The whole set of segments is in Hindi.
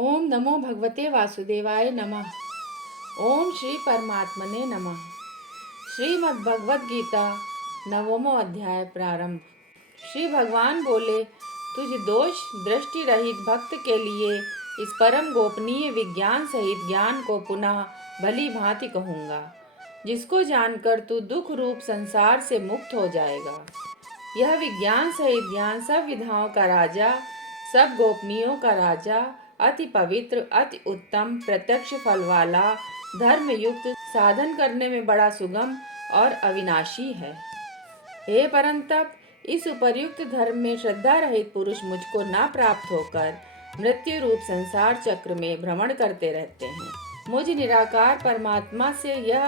ओम नमो भगवते वासुदेवाय नमः। ओम श्री परमात्मने नमः। श्रीमद् भगवद गीता नवमो अध्याय प्रारंभ। श्री भगवान बोले, तुझ दोष दृष्टि रहित भक्त के लिए इस परम गोपनीय विज्ञान सहित ज्ञान को पुनः भली भांति कहूँगा, जिसको जानकर तू दुख रूप संसार से मुक्त हो जाएगा। यह विज्ञान सहित ज्ञान सब विधाओं का राजा, सब गोपनीयों का राजा, अति पवित्र, अति उत्तम, प्रत्यक्ष फल वाला, धर्म युक्त, साधन करने में बड़ा सुगम और अविनाशी है। हे परंतप, इस उपर्युक्त धर्म में श्रद्धा रहित पुरुष मुझको ना प्राप्त होकर मृत्यु रूप संसार चक्र में भ्रमण करते रहते हैं। मुझ निराकार परमात्मा से यह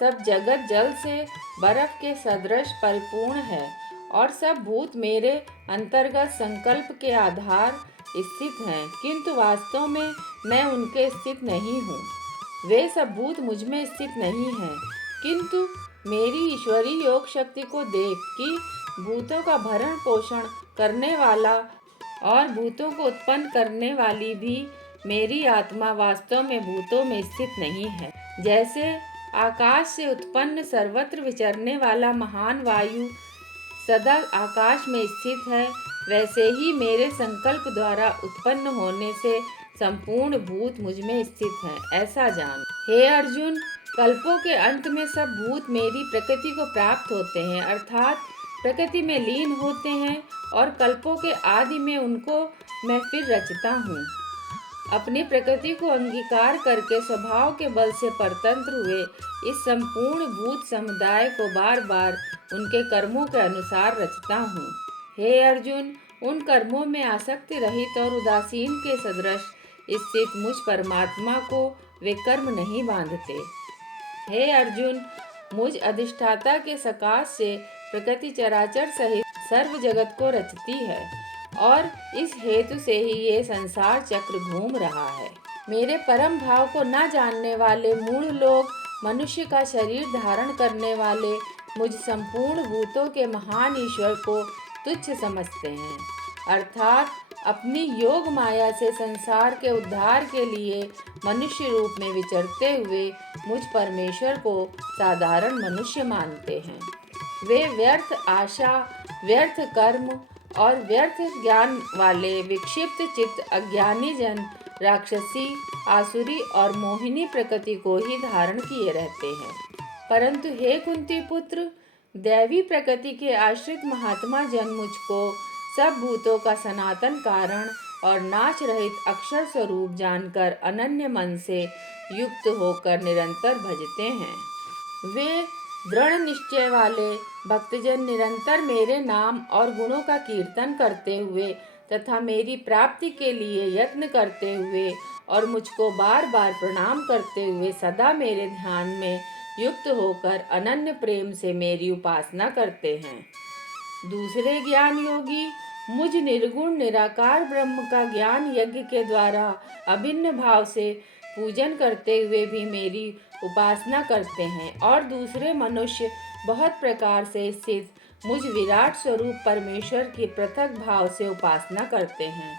सब जगत जल से बर्फ के सदृश परिपूर्ण है और सब भूत मेरे अंतर्गत संकल्प के आधार स्थित हैं, किंतु वास्तव में मैं उनके स्थित नहीं हूँ। वे सब भूत मुझ में स्थित नहीं हैं, किंतु मेरी ईश्वरीय योग शक्ति को देख कि भूतों का भरण पोषण करने वाला और भूतों को उत्पन्न करने वाली भी मेरी आत्मा वास्तव में भूतों में स्थित नहीं है। जैसे आकाश से उत्पन्न सर्वत्र विचरने वाला महान वायु सदा आकाश में स्थित है, वैसे ही मेरे संकल्प द्वारा उत्पन्न होने से संपूर्ण भूत मुझ में स्थित हैं, ऐसा जान। हे अर्जुन, कल्पों के अंत में सब भूत मेरी प्रकृति को प्राप्त होते हैं, अर्थात प्रकृति में लीन होते हैं, और कल्पों के आदि में उनको मैं फिर रचता हूँ। अपनी प्रकृति को अंगीकार करके स्वभाव के बल से परतंत्र हुए इस संपूर्ण भूत समुदाय को बार बार उनके कर्मों के अनुसार रचता हूँ। हे अर्जुन, उन कर्मों में आसक्ति रहित और उदासीन के सदृश स्थित मुझ परमात्मा को वे कर्म नहीं बांधते। हे अर्जुन, मुझ अधिष्ठाता के सकाश से प्रकृति चराचर सहित सर्व जगत को रचती है और इस हेतु से ही ये संसार चक्र घूम रहा है। मेरे परम भाव को न जानने वाले मूढ़ लोग मनुष्य का शरीर धारण करने वाले मुझ संपूर्ण भूतों के महान ईश्वर को तुच्छ समझते हैं, अर्थात अपनी योग माया से संसार के उद्धार के लिए मनुष्य रूप में विचरते हुए मुझ परमेश्वर को साधारण मनुष्य मानते हैं। वे व्यर्थ आशा, व्यर्थ कर्म और व्यर्थ ज्ञान वाले विक्षिप्त चित्त अज्ञानी जन राक्षसी, आसुरी और मोहिनी प्रकृति को ही धारण किए रहते हैं। परंतु हे कुंती पुत्र, दैवी प्रकृति के आश्रित महात्मा जन मुझको सब भूतों का सनातन कारण और नाश रहित अक्षर स्वरूप जानकर अनन्य मन से युक्त होकर निरंतर भजते हैं। वे दृढ़ निश्चय वाले भक्तजन निरंतर मेरे नाम और गुणों का कीर्तन करते हुए तथा मेरी प्राप्ति के लिए यत्न करते हुए और मुझको बार बार प्रणाम करते हुए सदा मेरे ध्यान में युक्त होकर अनन्य प्रेम से मेरी उपासना करते हैं। दूसरे ज्ञान योगी मुझ निर्गुण निराकार ब्रह्म का ज्ञान यज्ञ के द्वारा अभिन्न भाव से पूजन करते हुए भी मेरी उपासना करते हैं, और दूसरे मनुष्य बहुत प्रकार से स्थित मुझ विराट स्वरूप परमेश्वर की पृथक भाव से उपासना करते हैं।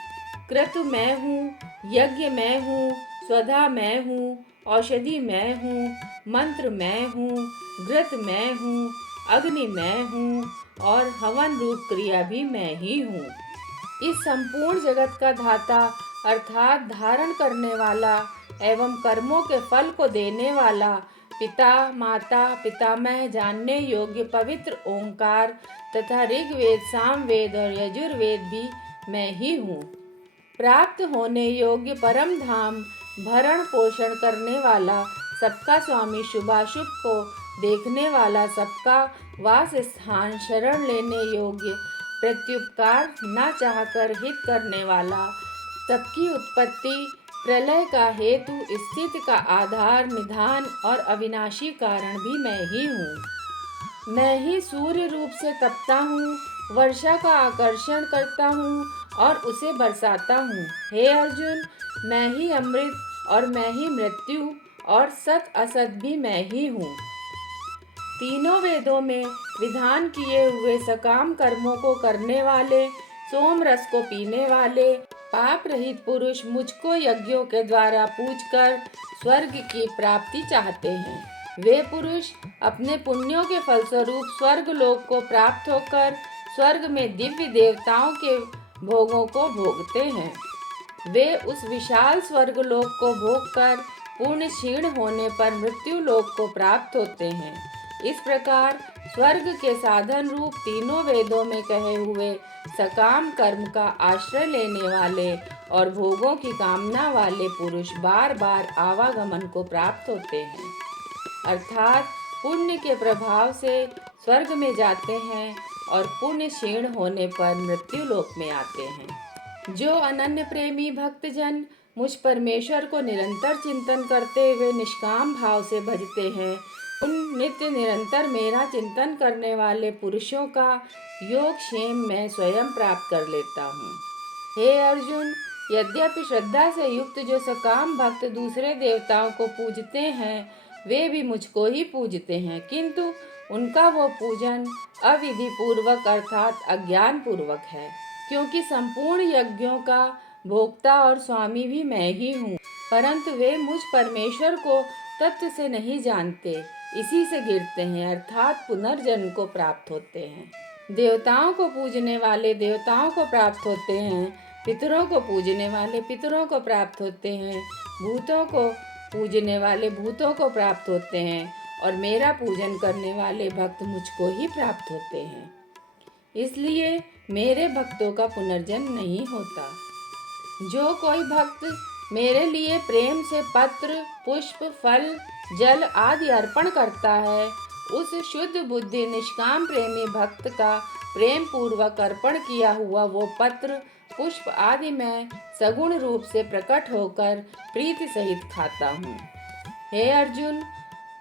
क्रतु मैं हूँ, यज्ञ मैं हूँ, स्वधा मैं हूँ, औषधि मैं हूँ, मंत्र मैं हूँ, घृत मैं हूँ, अग्नि मैं हूँ और हवन रूप क्रिया भी मैं ही हूँ। इस संपूर्ण जगत का धाता अर्थात धारण करने वाला एवं कर्मों के फल को देने वाला पिता, माता, पितामह जानने योग्य पवित्र ओंकार तथा ऋग्वेद, सामवेद और यजुर्वेद भी मैं ही हूँ। प्राप्त होने योग्य परम धाम, भरण पोषण करने वाला, सबका स्वामी, शुभाशुभ को देखने वाला, सबका वास स्थान, शरण लेने योग्य, प्रत्युपकार न चाहकर हित करने वाला, सबकी उत्पत्ति, प्रलय का हेतु, स्थिति का आधार, निधान और अविनाशी कारण भी मैं ही हूँ। मैं ही सूर्य रूप से तपता हूँ, वर्षा का आकर्षण करता हूँ और उसे बरसाता हूँ। हे अर्जुन, मैं ही अमृत और मैं ही मृत्यु और सत असत भी मैं ही हूँ। तीनों वेदों में विधान किए हुए सकाम कर्मों को करने वाले, सोम रस को पीने वाले, पाप रहित पुरुष मुझको यज्ञों के द्वारा पूजकर स्वर्ग की प्राप्ति चाहते हैं। वे पुरुष अपने पुण्यों के फलस्वरूप स्वर्ग लोक को प्राप्त होकर स्वर्ग में दिव्य देवताओं के भोगों को भोगते हैं। वे उस विशाल स्वर्ग लोक को भोगकर पूर्ण क्षीण होने पर मृत्यु लोक को प्राप्त होते हैं। इस प्रकार स्वर्ग के साधन रूप तीनों वेदों में कहे हुए सकाम कर्म का आश्रय लेने वाले और भोगों की कामना वाले पुरुष बार बार आवागमन को प्राप्त होते हैं, अर्थात पुण्य के प्रभाव से स्वर्ग में जाते हैं और पुण्य क्षीण होने पर मृत्यु लोक में आते हैं। जो अनन्य प्रेमी भक्तजन मुझ परमेश्वर को निरंतर चिंतन करते हुए निष्काम भाव से भजते हैं, उन नित्य निरंतर मेरा चिंतन करने वाले पुरुषों का योग क्षेम मैं स्वयं प्राप्त कर लेता हूँ। हे अर्जुन, यद्यपि श्रद्धा से युक्त जो सकाम भक्त दूसरे देवताओं को पूजते हैं वे भी मुझको ही पूजते हैं, किंतु उनका वो पूजन अविधि पूर्वक अर्थात अज्ञान पूर्वक है, क्योंकि संपूर्ण यज्ञों का भोक्ता और स्वामी भी मैं ही हूँ, परंतु वे मुझ परमेश्वर को तत्व से नहीं जानते, इसी से गिरते हैं अर्थात पुनर्जन्म को प्राप्त होते हैं। देवताओं को पूजने वाले देवताओं को प्राप्त होते हैं, पितरों को पूजने वाले पितरों को प्राप्त होते हैं, भूतों को पूजने वाले भूतों को प्राप्त होते हैं और मेरा पूजन करने वाले भक्त मुझको ही प्राप्त होते हैं। इसलिए मेरे भक्तों का पुनर्जन्म नहीं होता। जो कोई भक्त मेरे लिए प्रेम से पत्र, पुष्प, फल, जल आदि अर्पण करता है, उस शुद्ध बुद्धि निष्काम प्रेमी भक्त का प्रेम पूर्वक अर्पण किया हुआ वो पत्र, पुष्प आदि मैं सगुण रूप से प्रकट होकर प्रीति सहित खाता हूँ। हे अर्जुन,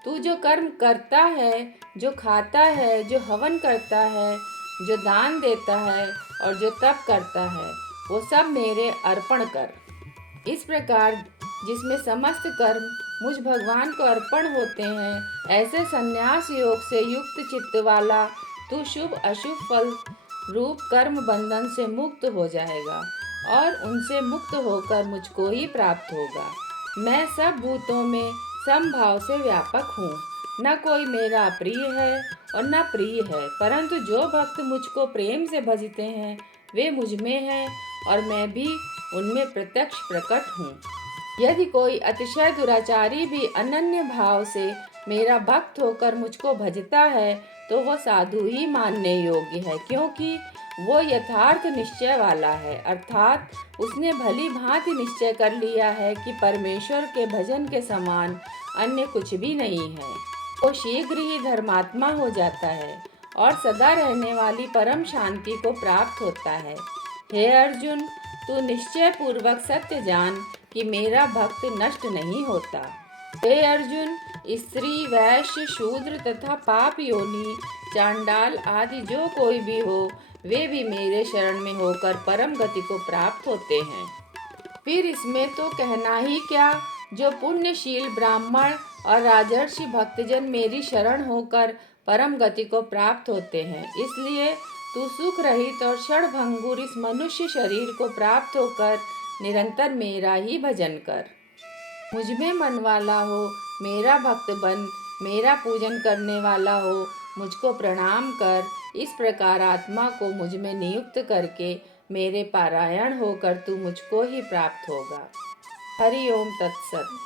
तू जो कर्म करता है, जो खाता है, जो हवन करता है, जो दान देता है और जो तप करता है, वो सब मेरे अर्पण कर। इस प्रकार जिसमें समस्त कर्म मुझ भगवान को अर्पण होते हैं, ऐसे संन्यास योग से युक्त चित्त वाला तू शुभ अशुभ फल रूप कर्म बंधन से मुक्त हो जाएगा और उनसे मुक्त होकर मुझको ही प्राप्त होगा। मैं सब भूतों में समभाव से व्यापक हूँ, न कोई मेरा प्रिय है और न प्रिय है, परंतु जो भक्त मुझको प्रेम से भजते हैं वे मुझ में हैं और मैं भी उनमें प्रत्यक्ष प्रकट हूँ। यदि कोई अतिशय दुराचारी भी अनन्य भाव से मेरा भक्त होकर मुझको भजता है तो वो साधु ही मानने योग्य है, क्योंकि वो यथार्थ निश्चय वाला है, अर्थात उसने भली भांति निश्चय कर लिया है कि परमेश्वर के भजन के समान अन्य कुछ भी नहीं है। वो शीघ्र ही धर्मात्मा हो जाता है और सदा रहने वाली परम शांति को प्राप्त होता है। हे अर्जुन, तू निश्चय पूर्वक सत्य जान कि मेरा भक्त नष्ट नहीं होता। हे अर्जुन, स्त्री, वैश्य, शूद्र तथा पाप योनि, चांडाल आदि जो कोई भी हो, वे भी मेरे शरण में होकर परम गति को प्राप्त होते हैं। फिर इसमें तो कहना ही क्या, जो पुण्यशील ब्राह्मण और राजर्षि भक्तजन मेरी शरण होकर परम गति को प्राप्त होते हैं। इसलिए तू सुख रहित और क्षणभंगुर इस मनुष्य शरीर को प्राप्त होकर निरंतर मेरा ही भजन कर। मुझ में मन वाला हो, मेरा भक्त बन, मेरा पूजन करने वाला हो, मुझको प्रणाम कर। इस प्रकार आत्मा को मुझ में नियुक्त करके मेरे पारायण होकर तू मुझको ही प्राप्त होगा। हरि ओम तत्सत।